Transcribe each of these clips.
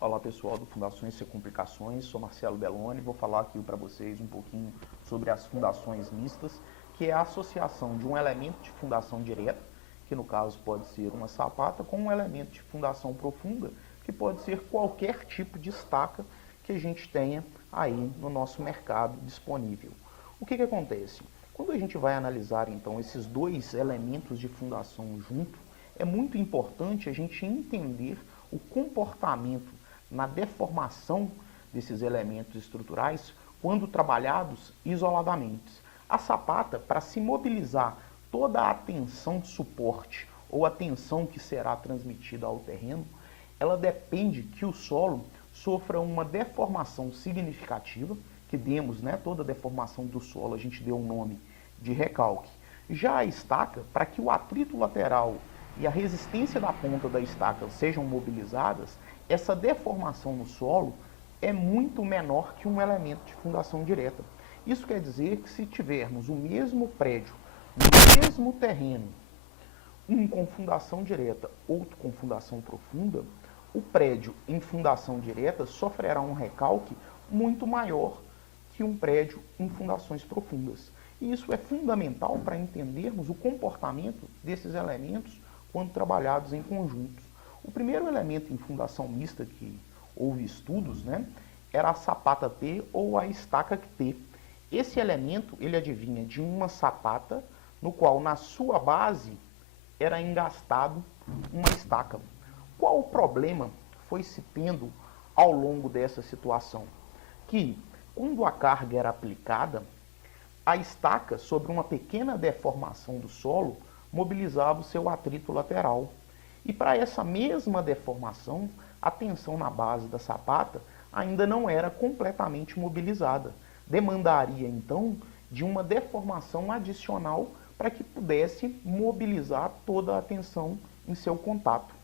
Olá pessoal do Fundações Sem Complicações, sou Marcelo Belloni e vou falar aqui para vocês um pouquinho sobre as fundações mistas, que é a associação de um elemento de fundação direta, que no caso pode ser uma sapata, com um elemento de fundação profunda, que pode ser qualquer tipo de estaca que a gente tenha aí no nosso mercado disponível. O que acontece? Quando a gente vai analisar então esses dois elementos de fundação junto, é muito importante a gente entender o comportamento na deformação desses elementos estruturais quando trabalhados isoladamente. A sapata, para se mobilizar toda a tensão de suporte ou a tensão que será transmitida ao terreno, ela depende que o solo sofra uma deformação significativa, que demos, toda deformação do solo a gente deu o nome de recalque. Já a estaca, para que o atrito lateral e a resistência da ponta da estaca sejam mobilizadas, essa deformação no solo é muito menor que um elemento de fundação direta. Isso quer dizer que se tivermos o mesmo prédio, no mesmo terreno, um com fundação direta, outro com fundação profunda, o prédio em fundação direta sofrerá um recalque muito maior que um prédio em fundações profundas. E isso é fundamental para entendermos o comportamento desses elementos quando trabalhados em conjuntos. O primeiro elemento em fundação mista que houve estudos, era a sapata T ou a estaca T. Esse elemento ele advinha de uma sapata no qual na sua base era engastado uma estaca. Qual o problema foi se tendo ao longo dessa situação? Que quando a carga era aplicada, a estaca, sobre uma pequena deformação do solo, mobilizava o seu atrito lateral. E para essa mesma deformação, a tensão na base da sapata ainda não era completamente mobilizada. Demandaria, então, de uma deformação adicional para que pudesse mobilizar toda a tensão em seu contato.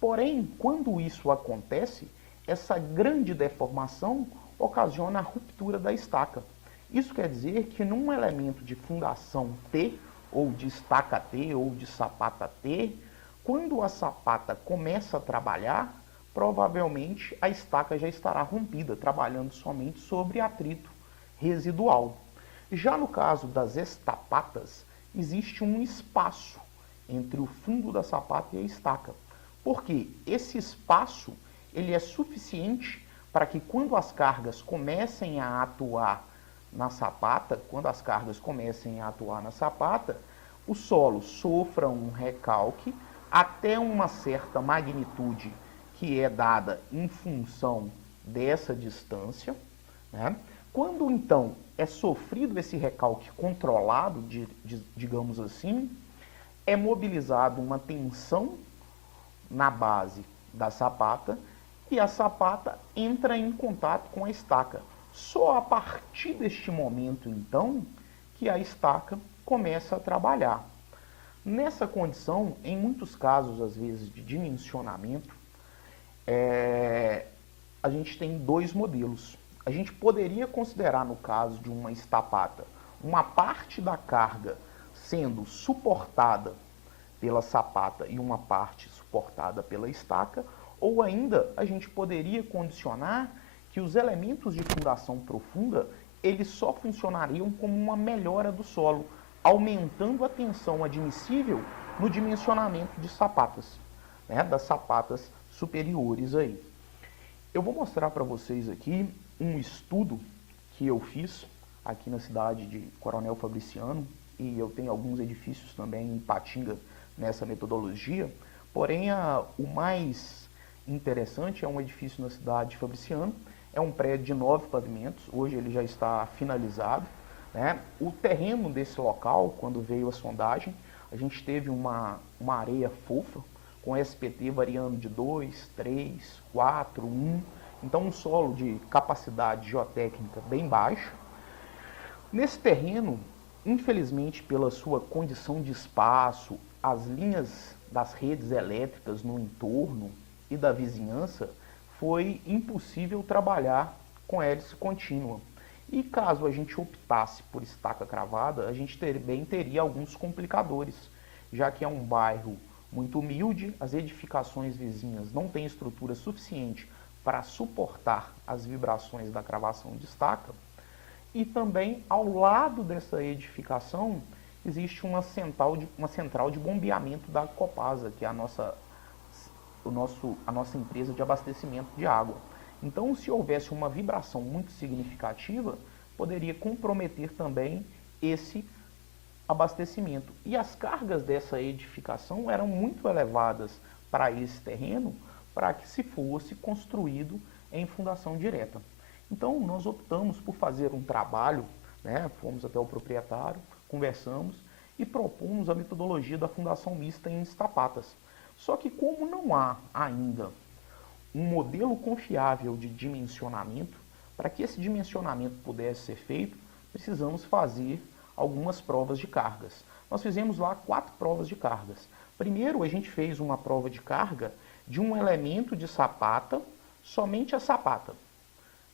Porém, quando isso acontece, essa grande deformação ocasiona a ruptura da estaca. Isso quer dizer que num elemento de fundação T, ou de estaca T, ou de sapata T, quando a sapata começa a trabalhar, provavelmente a estaca já estará rompida, trabalhando somente sobre atrito residual. Já no caso das estapatas, existe um espaço entre o fundo da sapata e a estaca. Porque esse espaço ele é suficiente para que quando as cargas comecem a atuar na sapata, o solo sofra um recalque até uma certa magnitude que é dada em função dessa distância. Quando então é sofrido esse recalque controlado, digamos assim, é mobilizado uma tensão na base da sapata e a sapata entra em contato com a estaca. Só a partir deste momento, então, que a estaca começa a trabalhar. Nessa condição, em muitos casos, às vezes, de dimensionamento, a gente tem dois modelos. A gente poderia considerar, no caso de uma estapata, uma parte da carga sendo suportada pela sapata e uma parte suportada pela estaca, ou ainda a gente poderia condicionar que os elementos de fundação profunda eles só funcionariam como uma melhora do solo, aumentando a tensão admissível no dimensionamento de sapatas, das sapatas superiores aí. Eu vou mostrar para vocês aqui um estudo que eu fiz aqui na cidade de Coronel Fabriciano, e eu tenho alguns edifícios também em Ipatinga nessa metodologia, porém o mais interessante é um edifício na cidade de Fabriciano, é um prédio de 9 pavimentos, hoje ele já está finalizado. O terreno desse local, quando veio a sondagem, a gente teve uma areia fofa, com SPT variando de 2, 3, 4, 1, então um solo de capacidade geotécnica bem baixa. Nesse terreno, infelizmente pela sua condição de espaço, as linhas das redes elétricas no entorno e da vizinhança, foi impossível trabalhar com hélice contínua. E caso a gente optasse por estaca cravada, a gente também teria alguns complicadores, já que é um bairro muito humilde, as edificações vizinhas não têm estrutura suficiente para suportar as vibrações da cravação de estaca. E também ao lado dessa edificação existe uma central de bombeamento da Copasa, que é a nossa empresa de abastecimento de água. Então, se houvesse uma vibração muito significativa, poderia comprometer também esse abastecimento. E as cargas dessa edificação eram muito elevadas para esse terreno, para que se fosse construído em fundação direta. Então, nós optamos por fazer um trabalho, né? Fomos até o proprietário, conversamos e propomos a metodologia da fundação mista em estapatas. Só que como não há ainda um modelo confiável de dimensionamento, para que esse dimensionamento pudesse ser feito, precisamos fazer algumas provas de cargas. Nós fizemos lá 4 provas de cargas. Primeiro, a gente fez uma prova de carga de um elemento de sapata, somente a sapata.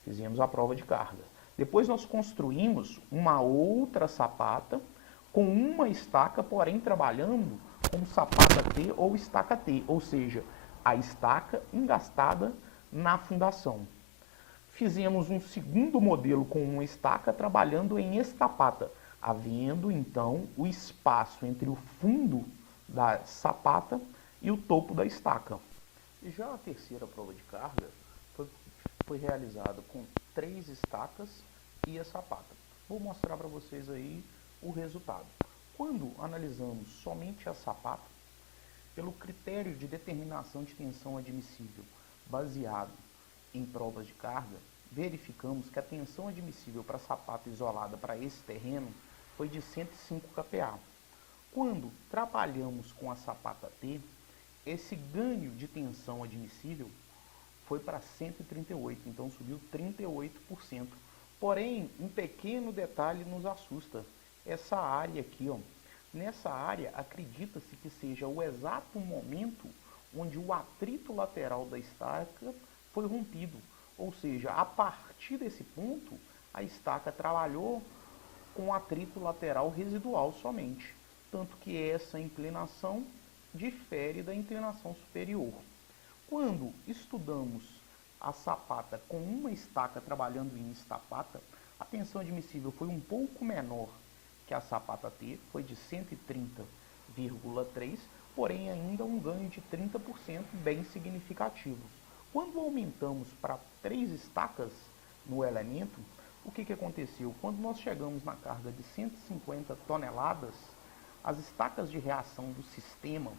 Fizemos a prova de carga. Depois nós construímos uma outra sapata com uma estaca, porém trabalhando com sapata T ou estaca T, ou seja, a estaca engastada na fundação. Fizemos um segundo modelo com uma estaca trabalhando em estapata, havendo então o espaço entre o fundo da sapata e o topo da estaca. E já a terceira prova de carga foi realizada com 3 estacas e a sapata. Vou mostrar para vocês aí o resultado. Quando analisamos somente a sapata, pelo critério de determinação de tensão admissível baseado em provas de carga, verificamos que a tensão admissível para a sapata isolada para esse terreno foi de 105 kPa. Quando trabalhamos com a sapata T, esse ganho de tensão admissível foi para 138, então subiu 38%. Porém, um pequeno detalhe nos assusta. Essa área aqui, ó, nessa área acredita-se que seja o exato momento onde o atrito lateral da estaca foi rompido. Ou seja, a partir desse ponto, a estaca trabalhou com atrito lateral residual somente. Tanto que essa inclinação difere da inclinação superior. Quando estudamos a sapata com uma estaca trabalhando em estapata, a tensão admissível foi um pouco menor que a sapata T, foi de 130,3, porém ainda um ganho de 30% bem significativo. Quando aumentamos para 3 estacas no elemento, o que aconteceu? Quando nós chegamos na carga de 150 toneladas, as estacas de reação do sistema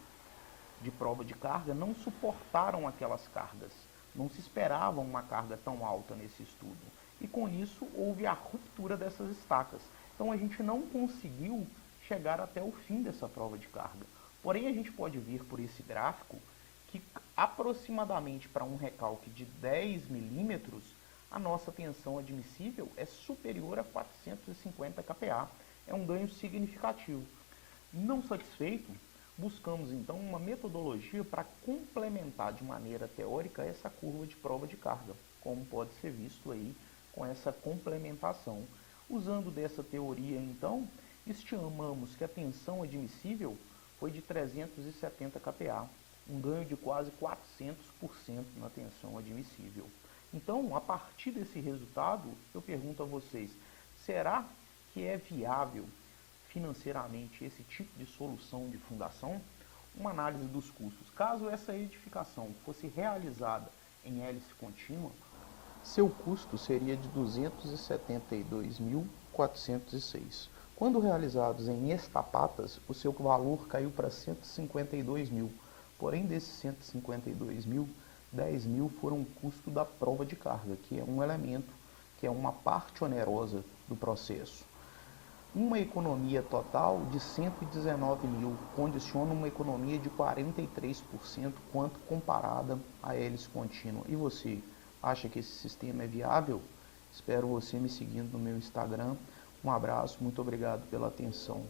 de prova de carga não suportaram aquelas cargas. Não se esperava uma carga tão alta nesse estudo. E com isso houve a ruptura dessas estacas. Então a gente não conseguiu chegar até o fim dessa prova de carga. Porém a gente pode ver por esse gráfico que aproximadamente para um recalque de 10 milímetros, a nossa tensão admissível é superior a 450 kPa. É um ganho significativo. Não satisfeito, buscamos então uma metodologia para complementar de maneira teórica essa curva de prova de carga, como pode ser visto aí com essa complementação. Usando dessa teoria então, estimamos que a tensão admissível foi de 370 kPa, um ganho de quase 400% na tensão admissível. Então, a partir desse resultado, eu pergunto a vocês, será que é viável financeiramente esse tipo de solução de fundação? Uma análise dos custos. Caso essa edificação fosse realizada em hélice contínua, seu custo seria de R$ 272.406. Quando realizados em estapatas, o seu valor caiu para 152 mil. Porém, desses 152 mil, 10 mil foram o custo da prova de carga, que é um elemento, que é uma parte onerosa do processo. Uma economia total de 119 mil, condiciona uma economia de 43% quanto comparada à hélice contínua. E você, acha que esse sistema é viável? Espero você me seguindo no meu Instagram. Um abraço, muito obrigado pela atenção.